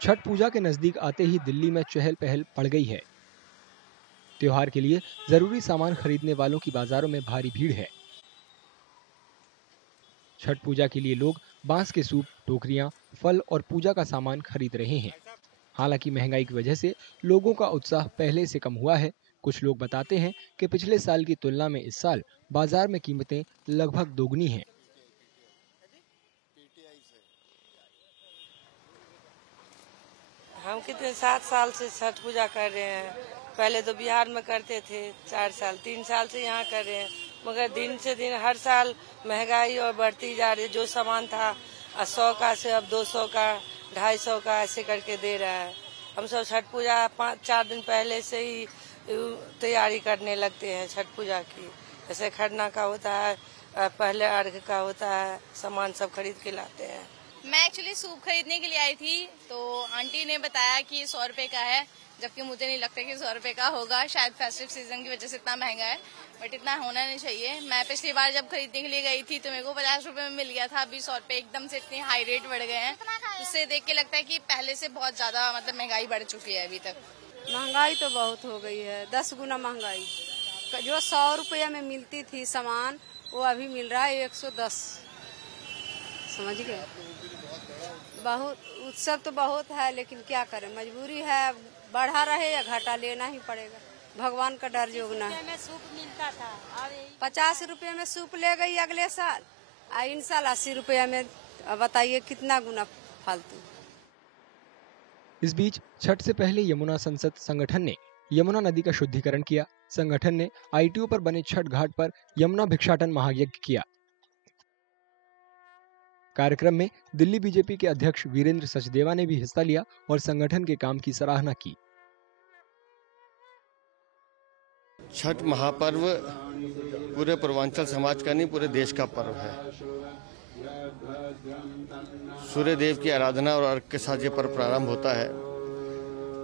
छठ पूजा के नजदीक आते ही दिल्ली में चहल पहल पड़ गई है। त्योहार के लिए जरूरी सामान खरीदने वालों की बाजारों में भारी भीड़ है। छठ पूजा के लिए लोग बांस के सूप, टोकरियां, फल और पूजा का सामान खरीद रहे हैं। हालांकि महंगाई की वजह से लोगों का उत्साह पहले से कम हुआ है। कुछ लोग बताते हैं कि पिछले साल की तुलना में इस साल बाजार में कीमतें लगभग दोगुनी हैं। हम कितने 7 साल से छठ पूजा कर रहे हैं। पहले तो बिहार में करते थे 4 साल, 3 साल से यहाँ कर रहे हैं, मगर दिन से दिन हर साल महंगाई और बढ़ती जा रही है। जो सामान था 100 का से अब 200 का, 250 का ऐसे करके दे रहा है। हम सब छठ पूजा 5-4 दिन पहले से ही तैयारी करने लगते हैं छठ पूजा की। जैसे खरना का होता है, पहले अर्घ का होता है, सामान सब खरीद के लाते हैं। मैं एक्चुअली सूप खरीदने के लिए आई थी, तो आंटी ने बताया कि 100 रुपए का है, जबकि मुझे नहीं लगता कि 100 रुपए का होगा। शायद फेस्टिव सीजन की वजह से इतना महंगा है, बट इतना होना नहीं चाहिए। मैं पिछली बार जब खरीदने के लिए गई थी तो मेरे को 50 रुपए में मिल गया था। अभी 100 रुपए एकदम से इतनी हाई रेट बढ़ गए हैं, उससे देख के लगता है कि पहले से बहुत ज्यादा महंगाई बढ़ चुकी है। अभी तक महंगाई तो बहुत हो गई है, 10 गुना महंगाई। जो 100 रुपये में मिलती थी सामान, वो अभी मिल रहा है 110। समझ गए? बहुत उत्सव तो बहुत है, लेकिन क्या करें, मजबूरी है। बढ़ा रहे या घाटा लेना ही पड़ेगा, भगवान का डर जोगना है। में सूप मिलता था, अब 50 रुपये में सूप ले गई अगले साल, इन साल 80 रुपये में। बताइए कितना गुना फालतू। इस बीच छठ से पहले यमुना संसद संगठन ने यमुना नदी का शुद्धिकरण किया। संगठन ने ITO पर बने छठ घाट पर यमुना भिक्षाटन महायज्ञ किया। कार्यक्रम में दिल्ली बीजेपी के अध्यक्ष वीरेंद्र सचदेवा ने भी हिस्सा लिया और संगठन के काम की सराहना की। छठ महापर्व पूरे पूर्वांचल समाज का नहीं, पूरे देश का पर्व है। सूर्य देव की आराधना और अर्घ के साथ ये पर्व प्रारंभ होता है।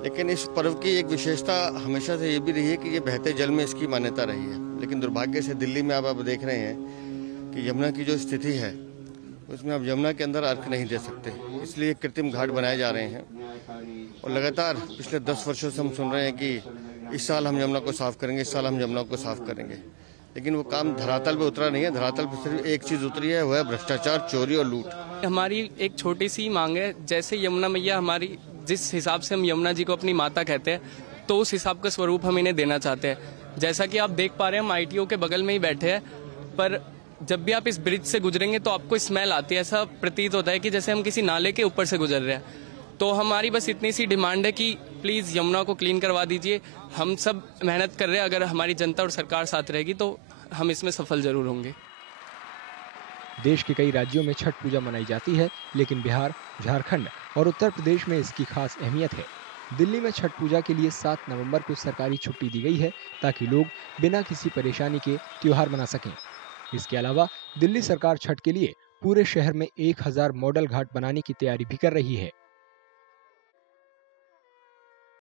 लेकिन इस पर्व की एक विशेषता हमेशा से ये भी रही है कि ये बहते जल में इसकी मान्यता रही है। लेकिन दुर्भाग्य से दिल्ली में आप देख रहे हैं कि यमुना की जो स्थिति है उसमें आप यमुना के अंदर अर्घ नहीं दे सकते, इसलिए कृत्रिम घाट बनाए जा रहे हैं। और लगातार पिछले 10 वर्षों से हम सुन रहे हैं कि इस साल हम यमुना को साफ करेंगे, इस साल हम यमुना को साफ करेंगे, लेकिन वो काम धरातल पे उतरा नहीं है। धरातल पे सिर्फ एक चीज उतरी है, वो है भ्रष्टाचार, चोरी और लूट। हमारी एक छोटी सी मांग है, जैसे यमुना मैया हमारी, जिस हिसाब से हम यमुना जी को अपनी माता कहते हैं, तो उस हिसाब का स्वरूप हम इन्हें देना चाहते हैं। जैसा कि आप देख पा रहे हैं, हम ITO के बगल में ही बैठे हैं, पर जब भी आप इस ब्रिज से गुजरेंगे तो आपको स्मेल आती है। ऐसा प्रतीत होता है कि जैसे हम किसी नाले के ऊपर से गुजर रहे हैं। तो हमारी बस इतनी सी डिमांड है कि प्लीज यमुना को क्लीन करवा दीजिए। हम सब मेहनत कर रहे हैं, अगर हमारी जनता और सरकार साथ रहेगी तो हम इसमें सफल जरूर होंगे। देश के कई राज्यों में छठ पूजा मनाई जाती है, लेकिन बिहार, झारखंड और उत्तर प्रदेश में इसकी खास अहमियत है। दिल्ली में छठ पूजा के लिए 7 नवंबर को सरकारी छुट्टी दी गई है, ताकि लोग बिना किसी परेशानी के त्योहार मना सकें। इसके अलावा दिल्ली सरकार छठ के लिए पूरे शहर में 1000 मॉडल घाट बनाने की तैयारी भी कर रही है।